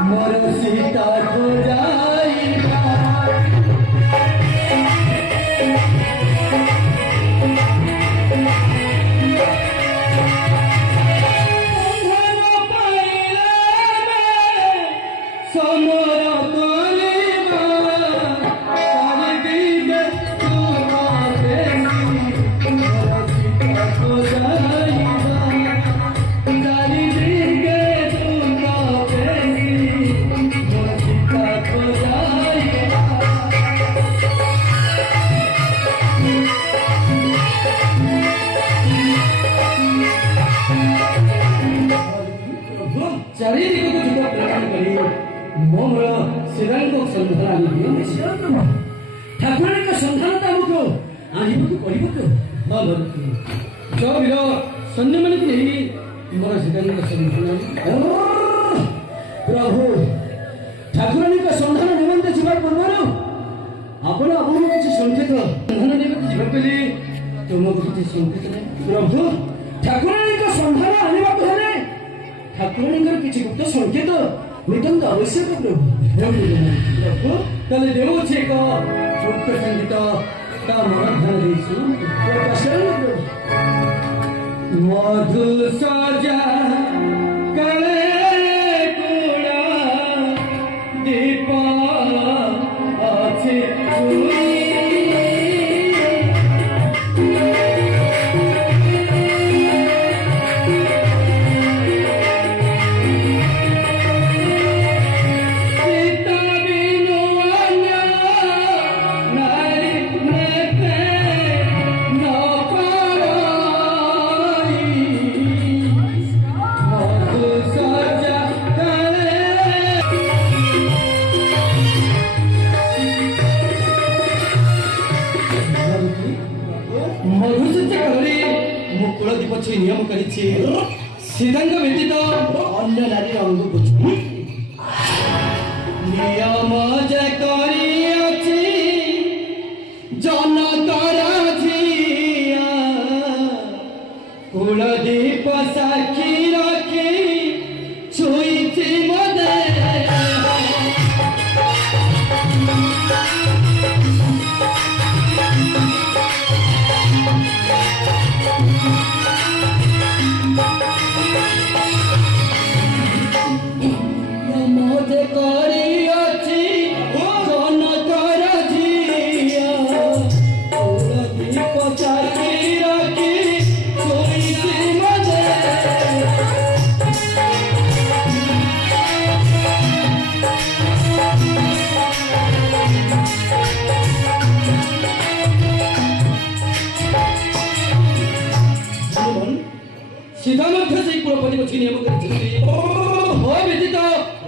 मोर सीता को जाइबा चारिदिगको जुट प्रदान गरी मोर श्रीरामको सन्धान आनी ठाकुरका सन्धान आमको आनिबको परिबको भवति जो बिर सन्मान नहीं मोर श्रीरामका सन्धान प्रभु ठाकुरका सन्धान निमन्ते जीवा पूर्वरु आपण आपन किछि संकेत सन्धान देबे जीवा पले तुमको किछि संकेत नै प्रभु ठाकुरका सन्धान आनिबको हेले ठाकुराणीଙ୍କର କିଛି ଗୁପ୍ତ ସଂକେତ ନିତାନ୍ତ ଆବଶ୍ୟକ ପ୍ରଭୁ ତାହେଲେ ଦେଉଛି ଏକ ଗୁପ୍ତ ସଂଗୀତ ତା ମନ ଧ୍ୟାନ ଦେଇଛୁ ମଧୁ ସଜା କଳେ କୁଳା ଦୀପ ଅଛି नियम करिछि सीतांग व्यतीत अन्य नारी अंग बुझु नियम जे करिछि जनकर झिया कुलदीप साक्षी रखी छुईछि मदे सीधा मध्य से कुलपति को छीनिए व्यतीत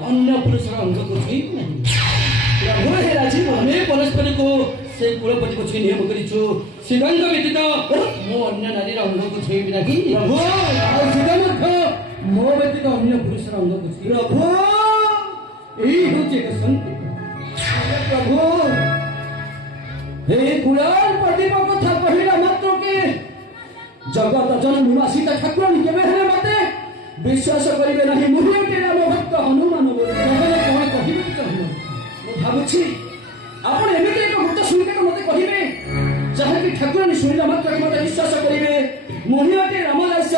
अन्य पुरुष अंग को छुईब नहीं हे राजीव हमें परस्पर को से कुलपति को छीनिए सीधांग व्यतीत मो अन्य नारी अंग को छुईब नहीं प्रभु सीधा मध्य मो व्यतीत अन्य पुरुष अंग को छुईब प्रभु यही होचे एक संकेत प्रभु हे कुलाल प्रदीप कथा कहिला मात्र के जगत जन निवासिता ठाकुराणी केबे हेले मते विश्वास करिवे नाही मुहिए के राम भक्त हनुमान बोले कोन कहिबे कहनो मो भाबुछि आपण एमिते एक गुप्त संकेत मते कहिबे जहा कि ठाकुराणी सुनिला मात्र मते विश्वास करिवे मुहिए के रामदास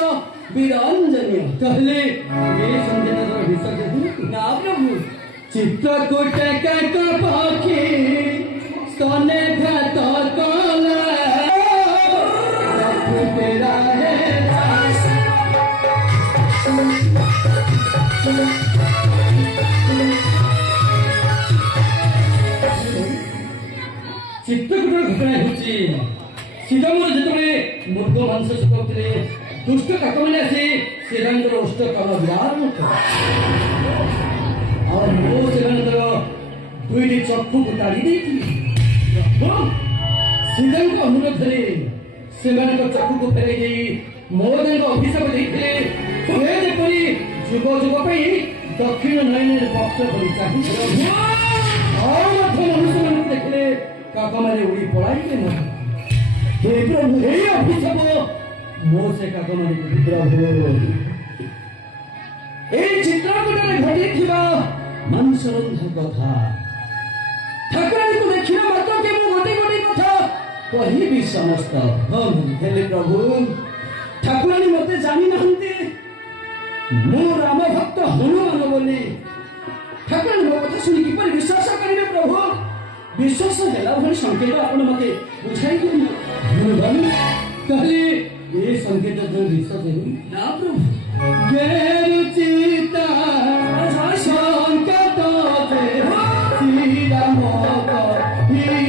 वीरांजनी कहले ए संकेत तो विश्वास ना प्रभु चित्रकूट का पाखी स्तने घात कला तेरा है चित्रकूट घटना होची सीतामोर जेतबे मृग मांस सुखाउथिले दुष्ट काकମାନେ आसी श्रीरामଙ୍କର उष्ट कर्म विराम और मो श्रीरामଙ୍କର दुईटी चक्षु ताड़ी देथिले सीताଙ୍କ अनुरोधରେ सेମାନଙ୍କ चक्षु फेरे देई मोदेଙ୍କ अभिशाप ଦେଇଥିଲେ ସେ ଯେପରି ଯୁଗ ଯୁଗ ପାଇଁ दक्षिण नयन भक्त କରି ଚାହୁଁଥିଲେ और ମଧ୍ୟ ମନୁଷ୍ୟମାନଙ୍କୁ ଦେଖିଲେ କାକମାନେ ଉଡ଼ି ପଳାଇଲେ ନାହିଁ हे प्रभु हे अभिशाप मो से काकମାନଙ୍କୁ ବିଦ୍ରୋହ ଏ ଚିତ୍ରକୂଟରେ ଘଟିଥିବା ଶ୍ରଦ୍ଧା କଥା ଠାକୁରାଣୀକୁ ଦେଖିଲା ମାତ୍ରକେ ମୁଁ ଗୋଟି ଗୋଟି କଥା କହିବି ସମସ୍ତ। ହଁ ହେଲେ ପ୍ରଭୁ ଠାକୁରାଣୀ ମତେ ଜାଣିନାହାନ୍ତି ମୁଁ ରାମ ଭକ୍ତ ହନୁମାନ ବୋଲି। ଠାକୁରାଣୀ ମୋ କଥା ଶୁଣି କିପରି ବିଶ୍ୱାସ କରିବେ ପ୍ରଭୁ? ବିଶ୍ୱାସ ହେଲା ଭଳି ସଂକେତ ଆପଣ ମତେ ବୁଝାଇ ଦିଅନ୍ତୁ ହନୁମାନ। ତାହେଲେ ଏ ସଂକେତ ଯୋଉ ବିଶ୍ୱାସ ହେଉ ନା ପ୍ରଭୁ ଗେରୁଚିତା ସଂକେତ ଶ୍ରୀରାମ କହିଲେ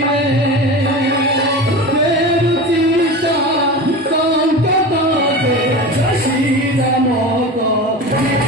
ଗେରୁଚିତା ସଂକେତ ଶ୍ରୀରାମ କହିଲେ।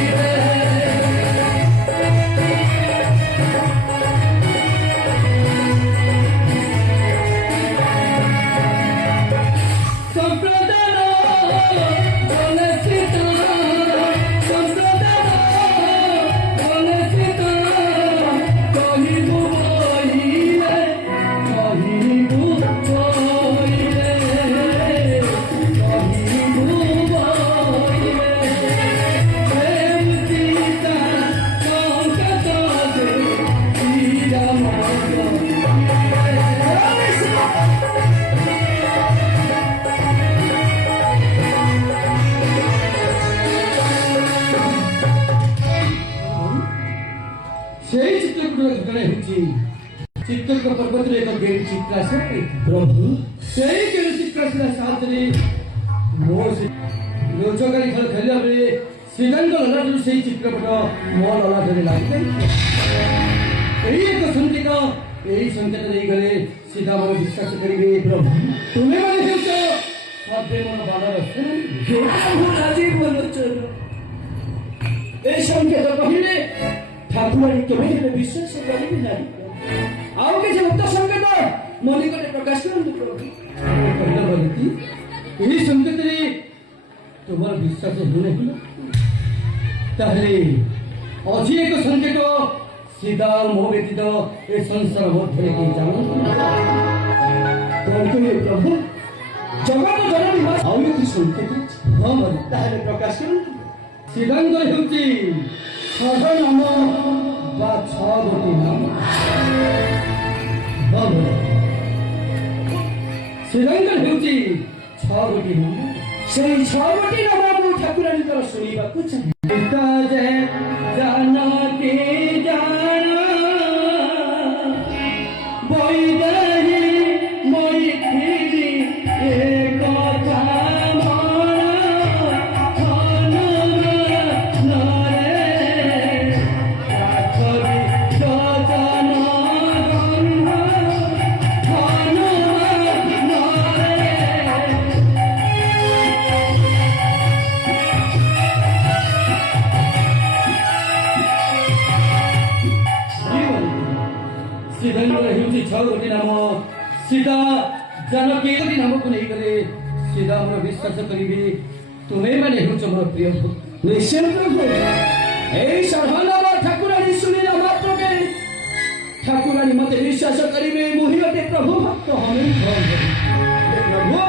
সেই চিত্রকূটର ଘଟଣା ହେଉଛି ଚିତ୍ରକ ପର୍ବତରେ ଏକ ଗେରୁ ଚିତ୍ରାସନ ପ୍ରଭୁ ସେଇ ଗେରୁ ଚିତ୍ରାସନ ସାହାଯ୍ୟରେ ମୋ ରୋଜଗାରୀ ଖେଳ ଖେଳିଲା ବେଳେ ଶ୍ରୀରାମଙ୍କ ଲଲାଟରୁ ସେଇ ଚିତ୍ରପଟ ମୋ ଲଲାଟରେ ଲାଗିଯାଇ ଏଇ ଏକ ସଂକେତ। ଏଇ ସଂକେତ ଦେଇଗଲେ ସୀତା ମୋର ବିଶ୍ୱାସ କରିବେ ପ୍ରଭୁ ତୁମେ ମାନେ ହେଉଛ ସର୍ବେ ମୋର ବାନର এই সংকেত କହିଲେ ଠାକୁରାଣୀ କେବେ ହେଲେ ବିଶ୍ୱାସ କରିବେ ନାହିଁ। ଆଉ କିଛି ଉକ୍ତ ସଂକେତ ମୋ ନିକଟରେ ପ୍ରକାଶ କରନ୍ତୁ ପ୍ରଭୁ। କହିଲ ବୋଲିକି ଏହି ସଂକେତରେ ତୁମର ବିଶ୍ୱାସ ହେଉନାହିଁ ତାହେଲେ ଅଛି ଏକ ସଂକେତ ସୀତା ମୋ ବ୍ୟତୀତ ଏ ସଂସାର ମଧ୍ୟରେ କେହି ଜାଣନ୍ତି କଣ କହିଲେ ପ୍ରଭୁ? ଜଗତ ଜନନୀ ମା ଆଉ ଏକ ସଂକେତ ହଁ ତାହେଲେ ପ୍ରକାଶ କରନ୍ତୁ। ସୀତାଙ୍କର ହେଉଛି ଛଅ ନାମ ବା ଛଅ ଗୋଟି ନାମ। ଶ୍ରୀରାମଙ୍କର ହେଉଛି ଛଅ ଗୋଟି ନାମ। ସେଇ ଛଅ ଗୋଟି ନାମ ମୁଁ ଠାକୁରାଣୀଙ୍କର ଶୁଣିବାକୁ ଚାହେଁ। ଜାନକୀ ଜାନ ବୈଦେହୀ ମୈଥିଳୀ ଏ କଥା ଶ୍ରୀରାମଙ୍କର ହେଉଛି ଛଅ ଗୋଟି ନାମ। ସୀତା ଜାନକୀ ଗୋଟି ନାମକୁ ନେଇଗଲେ ଶ୍ରୀରାମର ବିଶ୍ୱାସ କରିବେ ତୁମେ ମାନେ ହେଉଛ ମୋର ପ୍ରିୟ ନିଶ୍ଚୟ ପ୍ରଭୁ। ଏଇ ସର୍ବାନବ ଠାକୁରାଣୀ ଶୁଣିଲା ମାତ୍ରକେ ଠାକୁରାଣୀ ମତେ ବିଶ୍ୱାସ କରିବେ ମୁଁ ହିଁ ଗୋଟେ ପ୍ରଭୁ ଭକ୍ତ ହନୁମାନ ପ୍ରଭୁ।